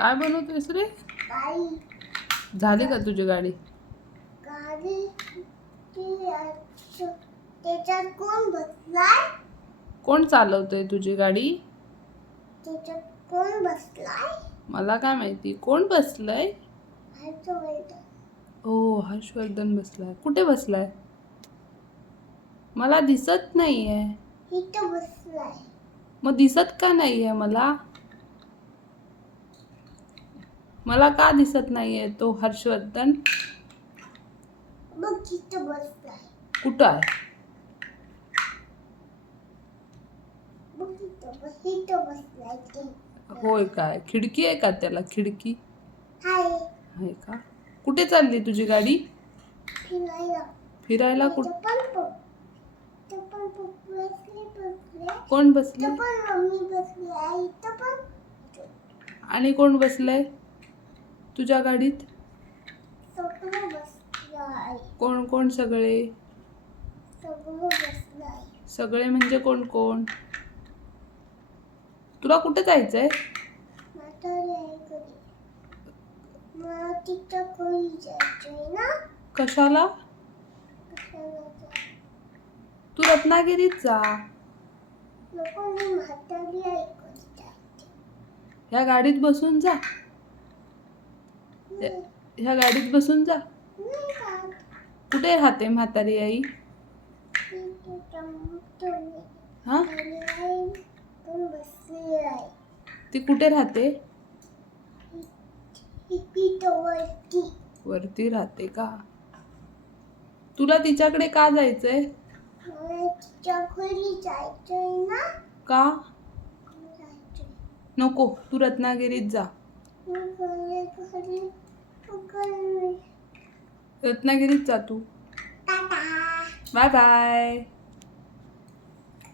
काय बनवतोयस रे? गाडी झाली का तुझी गाडी? गाडी त्याच्यात कोण बसलाय? कोण चालवतोय तुझी गाडी? त्याच्यात कोण बसलाय? मला काय माहिती कोण बसलंय? हर्षवर्धन. हो, हर्षवर्धन बसलाय. कुठे बसलाय? मला दिसत नाहीये. इथं बसलाय. मग दिसत का नाहीये मला? मला का दिसत नाहीये तो हर्षवर्धन? बघ इथं बसलाय. कुठं आहे? बघ इथं बसलाय ते. होय काय? खिडकी आहे का त्याला? खिडकी हाय आहे का? कुठे चालली तुझी गाडी? फिरायला. फिरायला इथं कुठं? पण बसले. कोण बसले? इथं पण मम्मी बसली आहे. इथं पण आणि कोण बसलंय तुझ्या गाडीत? सगळं बसलाय. कोण कोण सगळे? सगळं बसलाय. सगळे म्हणजे कोण कोण? तुला कुठे जायचंय? म्हातारी आहे घरी. मला तिथं घरी जायचंय ना. कशाला? कशाला जायचं? तू रत्नागिरीत जा. नको मी म्हातारी आहे घरी जायचं. ह्या गाडीत बसून जा. ह्या गाडीत बसून जा. नाही जात. कुठे राहते म्हातारी आई? तिथे टमटम हा? आहे. पण बसली आहे. ती कुठे राहते? इथं वरती. वरती राहते का? तुला तिच्याकडे का जायचंय? मला तिच्या घरी जायचंय ना. का? जायचंय. नको, तू रत्नागिरीत जा. घरी रत्नागिरीत जा तू. Tata. Bye bye.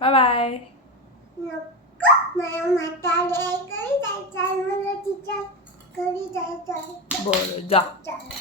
Bye bye. नको मला म्हातारी आहे घरी जायचं आहे. मला तिच्या घरी जायचं आहे. बरं जा. चला.